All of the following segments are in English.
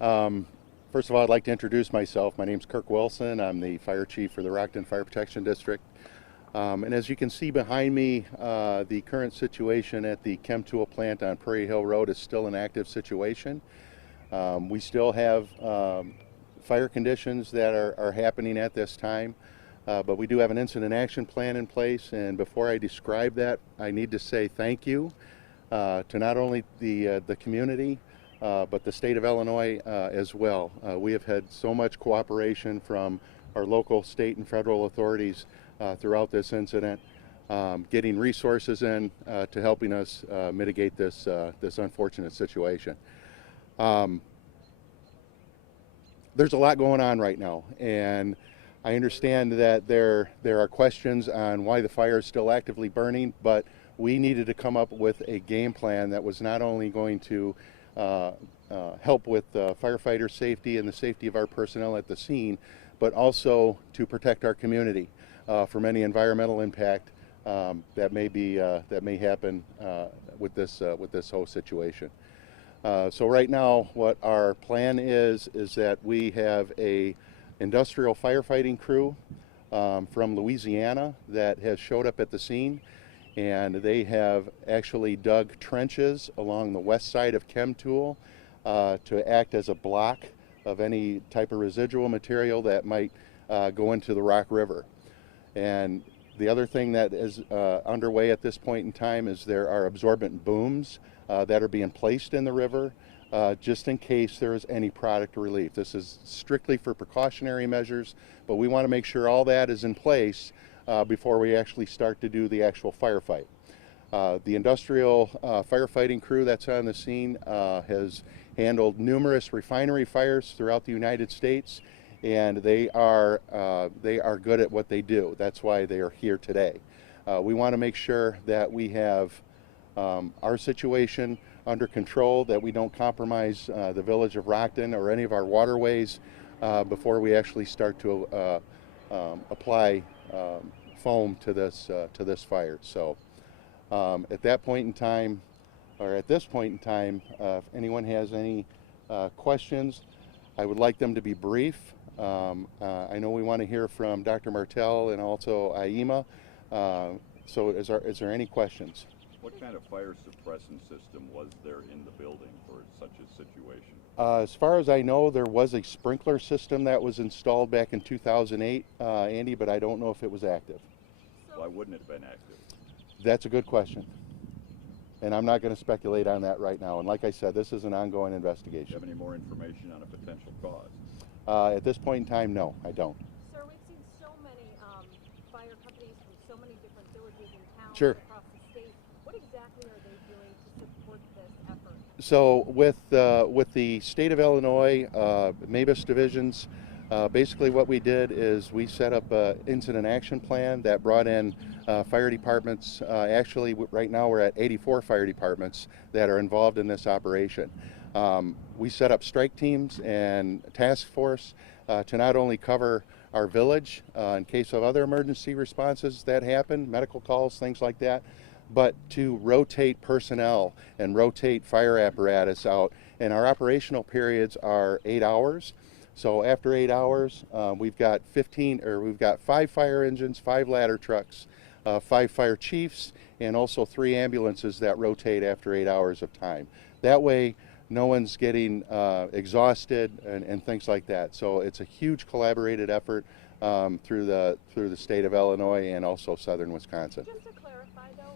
First of all, I'd like to introduce myself. My name's Kirk Wilson. I'm the fire chief for the Rockton Fire Protection District. And as you can see behind me, the current situation at the Chemtool plant on Prairie Hill Road is still an active situation. We still have fire conditions that are happening at this time, but we do have an incident action plan in place. And before I describe that, I need to say thank you to not only the community, but the state of Illinois as well. We have had so much cooperation from our local, state, and federal authorities throughout this incident, getting resources in to helping us mitigate this unfortunate situation. There's a lot going on right now, and I understand that there are questions on why the fire is still actively burning, but we needed to come up with a game plan that was not only going to help with firefighter safety and the safety of our personnel at the scene, but also to protect our community from any environmental impact that may happen with this whole situation. So right now, what our plan is that we have a industrial firefighting crew from Louisiana that has showed up at the scene, and they have actually dug trenches along the west side of Chemtool to act as a block of any type of residual material that might go into the Rock River. And the other thing that is underway at this point in time is there are absorbent booms that are being placed in the river just in case there is any product relief. This is strictly for precautionary measures, but we want to make sure all that is in place before we actually start to do the actual firefight. The industrial firefighting crew that's on the scene has handled numerous refinery fires throughout the United States, and they are good at what they do. That's why they are here today. We want to make sure that we have our situation under control, that we don't compromise the village of Rockton or any of our waterways before we actually start to apply foam to this fire. So at that point in time, or at this point in time, if anyone has any questions, I would like them to be brief. I know we want to hear from Dr. Martell and also Aima. So is there any questions? What kind of fire suppressant system was there in the building for such a situation? As far as I know, there was a sprinkler system that was installed back in 2008, Andy, but I don't know if it was active. Why wouldn't it have been active? That's a good question. And I'm not going to speculate on that right now. And like I said, this is an ongoing Do investigation. you have any more information on a potential cause? At this point in time, no, I don't. Sir, we've seen so many fire companies from so many different villages and towns Sure. across the state. What exactly are they doing to support this effort? So with the state of Illinois, MABUS divisions, basically what we did is we set up an incident action plan that brought in fire departments. Actually, right now we're at 84 fire departments that are involved in this operation. We set up strike teams and task force to not only cover our village in case of other emergency responses that happen, medical calls, things like that, but to rotate personnel and rotate fire apparatus out. And our operational periods are 8 hours. So after 8 hours, we've got 5 fire engines, 5 ladder trucks, 5 fire chiefs, and also 3 ambulances that rotate after 8 hours of time. That way, no one's getting exhausted and things like that. So it's a huge collaborated effort through the state of Illinois and also southern Wisconsin. Just to clarify, though,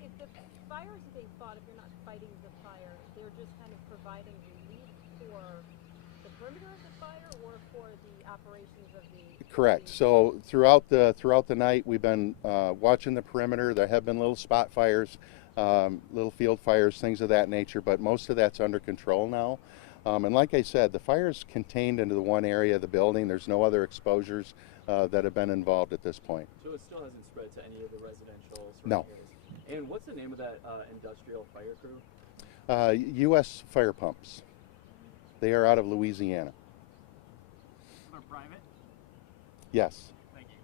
if the fire is being fought, if you're not fighting the fire, they're just kind of providing relief for the perimeter of the fire or for the operations of the... Correct. So throughout the night, we've been watching the perimeter. There have been little spot fires, little field fires, things of that nature, but most of that's under control now. And like I said, the fire's contained into the one area of the building. There's no other exposures that have been involved at this point. So it still hasn't spread to any of the residential No. areas? And what's the name of that industrial fire crew? U.S. Fire Pumps. They are out of Louisiana. They're private? Yes. Thank you.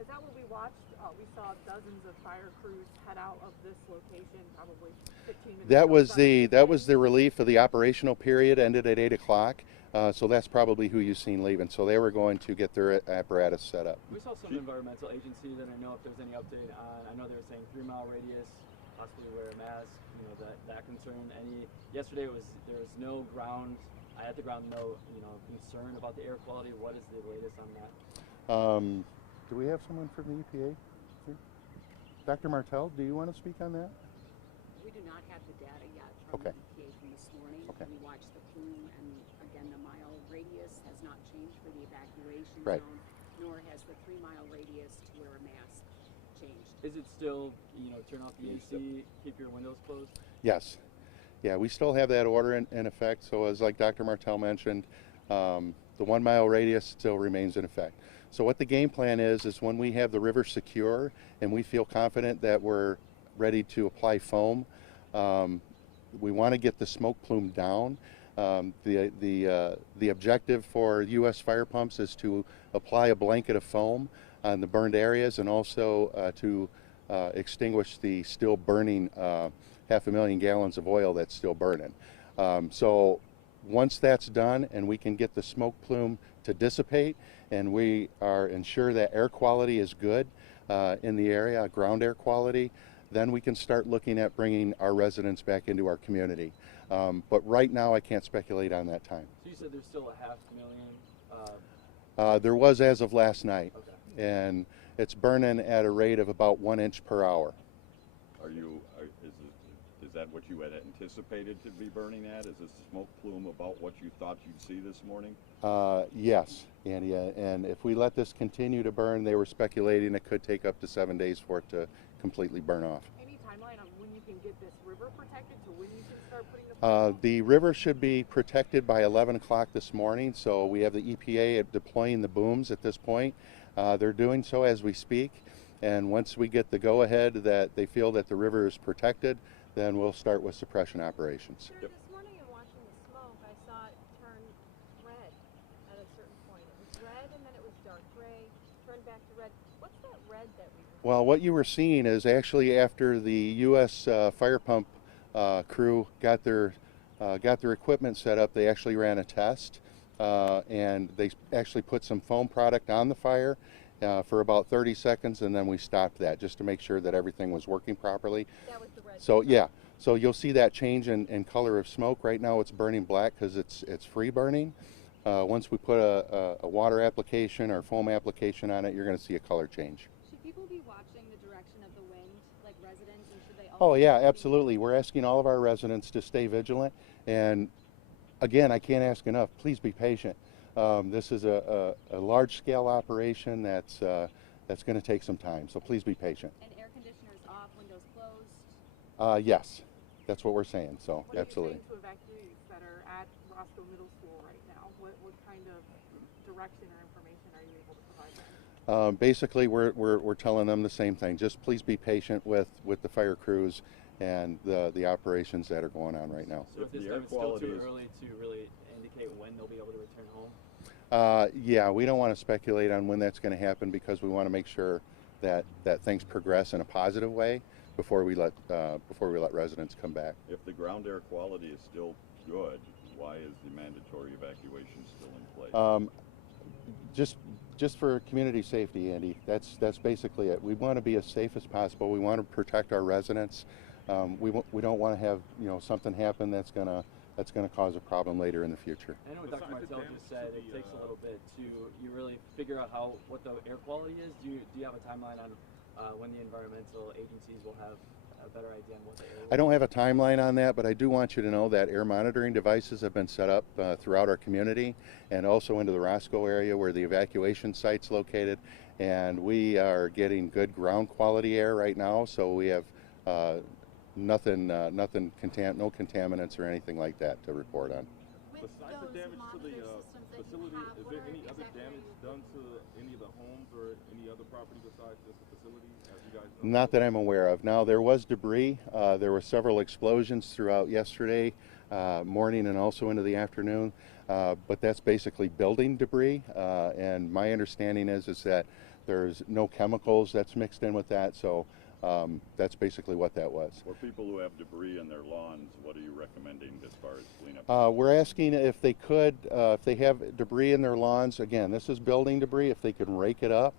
Is that what we watched? We we saw dozens of fire crews head out of this location, probably 15 minutes. That was the relief of the operational period, ended at 8 o'clock. So that's probably who you've seen leaving. So they were going to get their apparatus set up. We saw some environmental agencies, and I know if there's any update on, I know they were saying 3-mile radius, possibly wear a mask, you know, that concern. Yesterday there was no ground, I had the ground note, you know, concern about the air quality. What is the latest on that? Do we have someone from the EPA here? Dr. Martell, do you want to speak on that? We do not have the data yet from Okay. the EPA from this morning. Okay. We watched the plume, and again, the mile radius has not changed for the evacuation Right. zone, nor has the 3-mile radius to wear a mask changed. Is it still, you know, turn off the AC, keep your windows closed? Yes. Yeah, we still have that order in effect. So as like Dr. Martell mentioned, the 1 mile radius still remains in effect. So what the game plan is when we have the river secure and we feel confident that we're ready to apply foam, we want to get the smoke plume down. The objective for U.S. fire pumps is to apply a blanket of foam on the burned areas and also to extinguish the still burning 500,000 gallons of oil that's still burning. So once that's done and we can get the smoke plume to dissipate and we are ensure that air quality is good in the area, ground air quality, then we can start looking at bringing our residents back into our community. But right now I can't speculate on that time. So you said there's still a 500,000? There was as of last night, Okay. and it's burning at a rate of about 1 inch per hour. Is that what you had anticipated to be burning at? Is this smoke plume about what you thought you'd see this morning? Yes, Andy, and if we let this continue to burn, they were speculating it could take up to 7 days for it to completely burn off. Any timeline on when you can get this river protected to when you can start putting the The river should be protected by 11 o'clock this morning, so we have the EPA deploying the booms at this point. They're doing so as we speak, and once we get the go-ahead that they feel that the river is protected, then we'll start with suppression operations. Sir, this morning in watching the smoke, I saw it turn red at a certain point. It was red and then it was dark gray, turned back to red. What's that red that we were Well, what you were seeing is actually after the U.S. Fire pump crew got their equipment set up, they actually ran a test and they actually put some foam product on the fire for about 30 seconds, and then we stopped that just to make sure that everything was working properly. That was the red. So yeah, so you'll see that change in color of smoke. Right now it's burning black because it's free burning. Once we put a water application or foam application on it, you're going to see a color change. Should people be watching the direction of the wind, like residents, and should they also? Oh yeah, absolutely. We're asking all of our residents to stay vigilant, and again, I can't ask enough, please be patient. This is a large-scale operation that's going to take some time, so please be patient. And air conditioners off, windows closed? Yes, that's what we're saying, so What absolutely. are you saying to evacuees that are at Roscoe Middle School right now? What kind of direction or information are you able to provide them? Basically, we're telling them the same thing. Just please be patient with the fire crews and the operations that are going on right now. So at this The time air it's still quality too is- early to really indicate when they'll be able to return home? Yeah, we don't want to speculate on when that's going to happen because we want to make sure that things progress in a positive way before we let residents come back. If the ground air quality is still good, why is the mandatory evacuation still in place? Just for community safety, Andy. That's basically it. We want to be as safe as possible. We want to protect our residents. We don't want to have something happen that's gonna cause a problem later in the future. I know what Dr. Martell just said, it takes a little bit to you really figure out what the air quality is. Do you have a timeline on when the environmental agencies will have a better idea on what the air I don't have a timeline on that, but I do want you to know that air monitoring devices have been set up throughout our community and also into the Roscoe area where the evacuation site's located, and we are getting good ground quality air right now, so we have no contaminants or anything like that to report on. With Besides the those damage to the monitor systems that you facility, have, is what there are any other exactly damage you done to any of the homes or any other property besides just the facility, as you guys know? Not that I'm aware of. Now, there was debris. There were several explosions throughout yesterday morning and also into the afternoon, but that's basically building debris. And my understanding is that There's no chemicals that's mixed in with that, so that's basically what that was. For people who have debris in their lawns, what are you recommending as far as cleanup? We're asking if they could, if they have debris in their lawns, again, this is building debris, if they can rake it up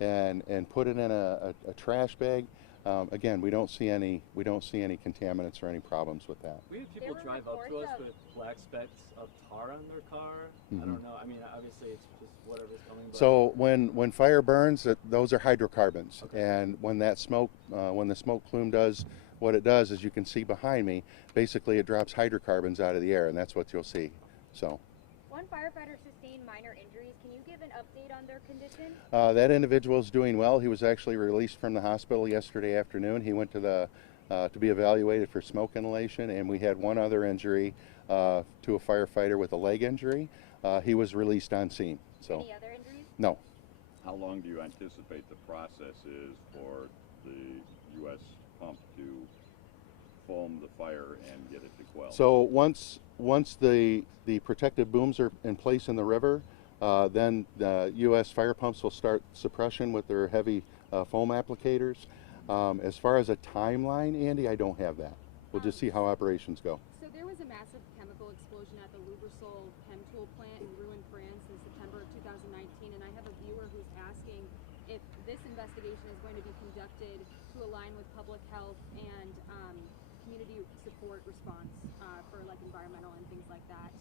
and put it in a trash bag. Again, we don't see any contaminants or any problems with that. We had people were drive up to us reports of- with black specks of tar on their car. I don't know. I mean, obviously it's just whatever's coming. But So when fire burns, those are hydrocarbons, Okay. and when that smoke, when the smoke plume does what it does, as you can see behind me, basically it drops hydrocarbons out of the air, and that's what you'll see. So One firefighter sustained minor injuries. Can you give an update on their condition? that individual is doing well. He was actually released from the hospital yesterday afternoon. He went to the to be evaluated for smoke inhalation, and we had one other injury to a firefighter with a leg injury. He was released on scene. So Any other injuries? no. How long do you anticipate the process is for the U.S. pump to foam the fire and get it to quell? So once the protective booms are in place in the river, then the U.S. fire pumps will start suppression with their heavy foam applicators. As far as a timeline, Andy, I don't have that. We'll just see how operations go. So there was a massive chemical explosion at the Lubrizol Chemtool plant in Rouen, France in September of 2019, and I have a viewer who's asking if this investigation is going to be conducted to align with public health and community support response for like environmental and things like that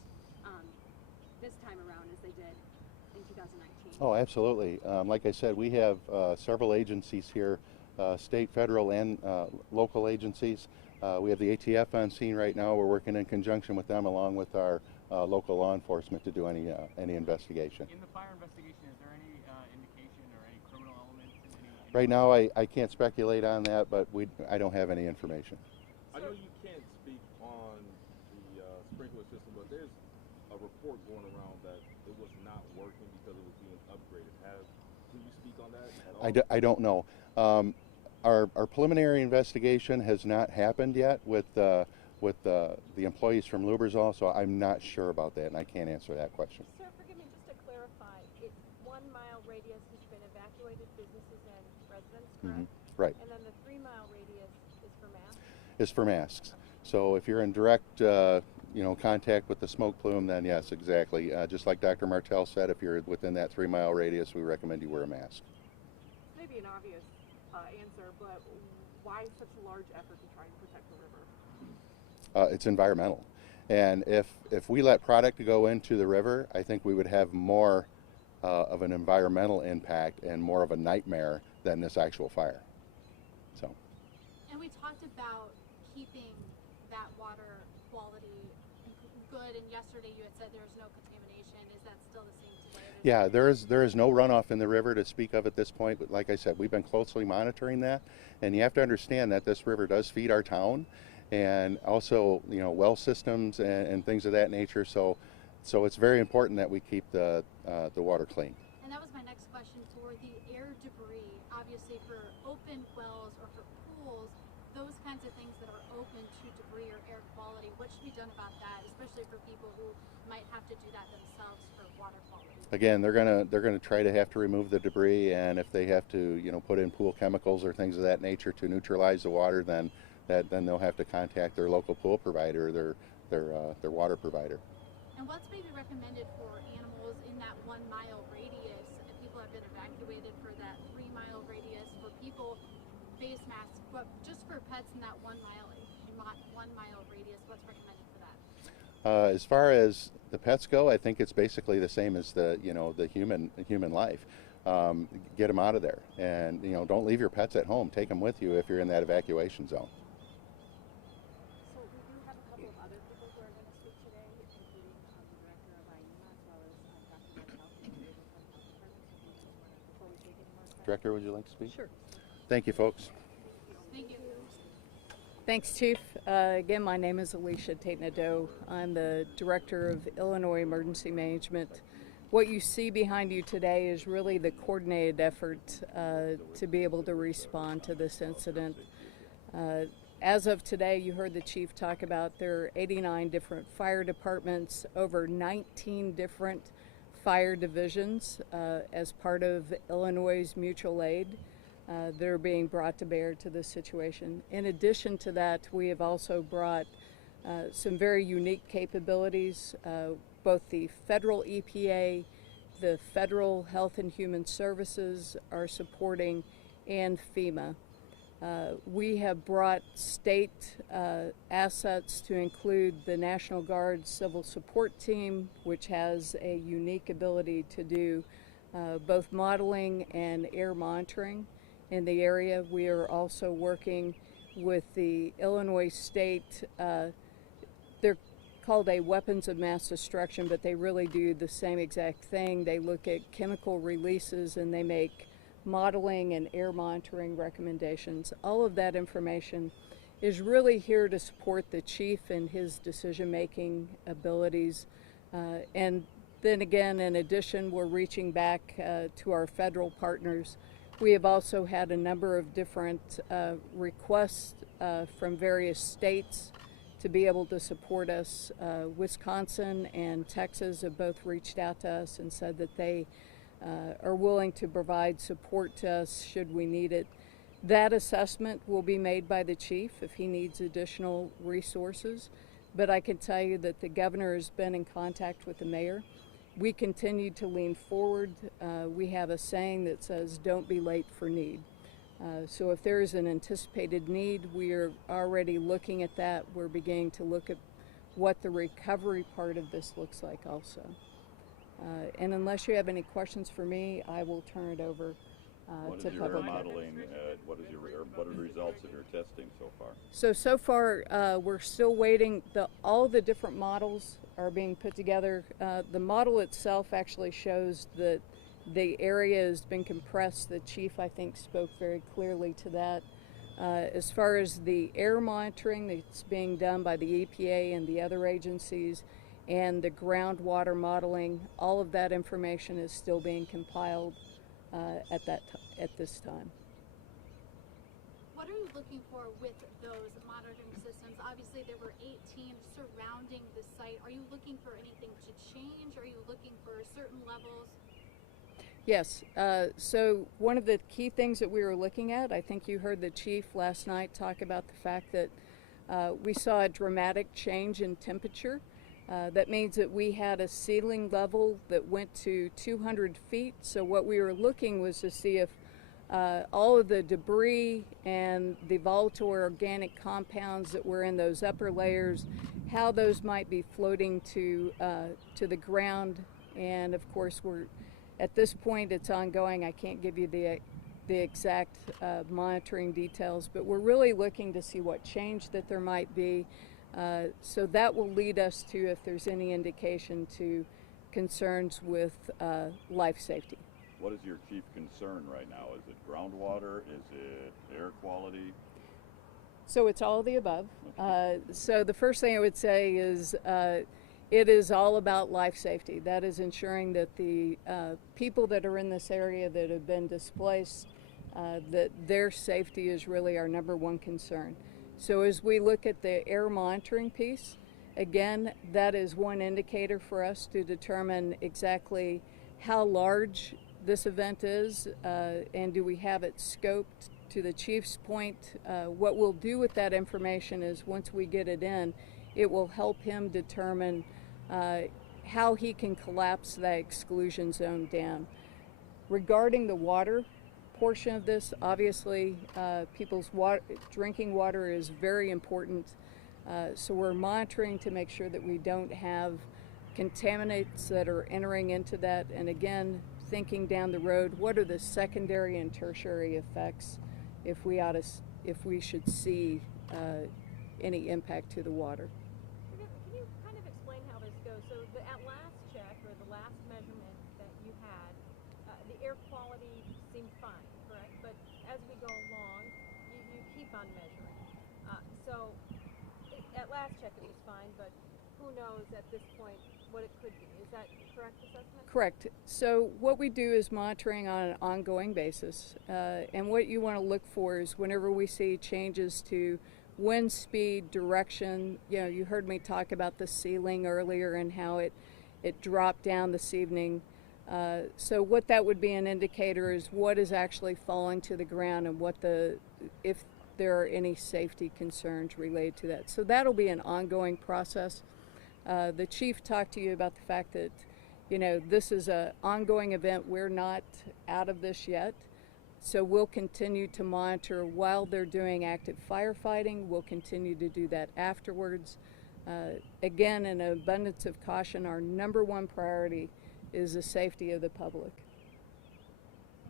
this time around as they did in 2019. Oh, absolutely. Like I said, we have several agencies here, state, federal, and local agencies. We have the ATF on scene right now. We're working in conjunction with them along with our local law enforcement to do any investigation. In the fire investigation, is there any indication or any criminal elements? Right now, I can't speculate on that, but I don't have any information. I know you can't speak on the sprinkler system, but there's a report going around that it was not working because it was being upgraded. Can you speak on that at all? I don't know. Our preliminary investigation has not happened yet with the employees from Lubrizol, so I'm not sure about that, and I can't answer that question. Sir, forgive me, just to clarify, it's 1 mile radius has been evacuated, businesses and residents, correct? Right. And then the 3 mile radius is for masks? Is for masks. So if you're in direct contact with the smoke plume, then yes, exactly. Just like Dr. Martell said, if you're within that 3 mile radius, we recommend you wear a mask. Maybe an obvious answer, but why such a large effort to try and protect the river? It's environmental. And if we let product go into the river, I think we would have more of an environmental impact and more of a nightmare than this actual fire. So. And we talked about keeping that water quality good, and yesterday you had said there was no contamination. Is that still the same today? Yeah, there is no runoff in the river to speak of at this point, but like I said, we've been closely monitoring that, and you have to understand that this river does feed our town, and also well systems and things of that nature. So it's very important that we keep the water clean. And that was my next question for the air debris. Obviously, for open wells or for pools, those kinds of things that are open to debris or air quality, what should be done about that, especially for people who might have to do that themselves for water quality? Again, they're gonna try to have to remove the debris, and if they have to put in pool chemicals or things of that nature to neutralize the water, then they'll have to contact their local pool provider, their water provider. And what's maybe recommended for animals in that 1 mile radius? If people have been evacuated for that 3 mile radius, for people, face masks, but just for pets in that 1 mile radius, what's recommended for that? As far as the pets go, I think it's basically the same as the human life. Get them out of there, and don't leave your pets at home. Take them with you if you're in that evacuation zone. So we do have a couple of other people who are going to speak today, including the director of IEMA as well as Dr. Martell from the Behavioral Health Department. So before we take any more questions. Director, would you like to speak? Sure. Thank you, folks. Thank you. Thanks, Chief. Again, my name is Alicia Tate-Nadeau. I'm the Director of Illinois Emergency Management. What you see behind you today is really the coordinated effort to be able to respond to this incident. As of today, you heard the Chief talk about there are 89 different fire departments, over 19 different fire divisions as part of Illinois' mutual aid that are being brought to bear to this situation. In addition to that, we have also brought some very unique capabilities. Both the federal EPA, the Federal Health and Human Services are supporting, and FEMA. We have brought state assets to include the National Guard Civil Support Team, which has a unique ability to do both modeling and air monitoring in the area. We are also working with the Illinois State, they're called a weapons of mass destruction, but they really do the same exact thing. They look at chemical releases and they make modeling and air monitoring recommendations. All of that information is really here to support the chief and his decision-making abilities. And then again, in addition, we're reaching back to our federal partners. We have also had a number of different requests from various states to be able to support us. Wisconsin and Texas have both reached out to us and said that they are willing to provide support to us should we need it. That assessment will be made by the chief if he needs additional resources, but I can tell you that the governor has been in contact with the mayor. We continue to lean forward. We have a saying that says, "Don't be late for need." So if there is an anticipated need, we are already looking at that. We're beginning to look at what the recovery part of this looks like also. And unless you have any questions for me, I will turn it over What to is your air public. modeling? What are the results of your testing so far? So far, we're still waiting. All the different models are being put together. The model itself actually shows that the area has been compressed. The chief, I think, spoke very clearly to that. As far as the air monitoring that's being done by the EPA and the other agencies, and the groundwater modeling, all of that information is still being compiled at this time. What are you looking for with those monitoring systems? Obviously, there were 8 teams surrounding the site. Are you looking for anything to change? Are you looking for certain levels? Yes. So one of the key things that we were looking at, I think you heard the chief last night talk about the fact that we saw a dramatic change in temperature. That means that we had a ceiling level that went to 200 feet. So what we were looking was to see if all of the debris and the volatile organic compounds that were in those upper layers, how those might be floating to the ground. And of course, at this point it's ongoing. I can't give you the exact monitoring details, but we're really looking to see what change that there might be. So that will lead us to if there's any indication to concerns with life safety. What is your chief concern right now? Is it groundwater? Is it air quality? So it's all of the above. So the first thing I would say is it is all about life safety. That is ensuring that the people that are in this area that have been displaced, that their safety is really our number one concern. So as we look at the air monitoring piece, again, that is one indicator for us to determine exactly how large this event is and do we have it scoped. To the chief's point, what we'll do with that information is once we get it in, it will help him determine how he can collapse that exclusion zone down. Regarding the water portion of this, obviously people's drinking water is very important. So we're monitoring to make sure that we don't have contaminants that are entering into that. And again, thinking down the road, what are the secondary and tertiary effects if we should see any impact to the water. Can you kind of explain how this goes? So at last check, or the last measurement that you had, the air quality seemed fine, correct? But as we go along, you keep on measuring. So at last check it was fine, but who knows at this point what it could be. Is that correct assessment? Correct. So what we do is monitoring on an ongoing basis. And what you want to look for is whenever we see changes to wind speed, direction, you heard me talk about the ceiling earlier and how it It dropped down this evening. So what that would be an indicator is what is actually falling to the ground and if there are any safety concerns related to that. So that'll be an ongoing process. The chief talked to you about the fact that, this is an ongoing event. We're not out of this yet. So we'll continue to monitor while they're doing active firefighting. We'll continue to do that afterwards. Again, in an abundance of caution, our number one priority is the safety of the public.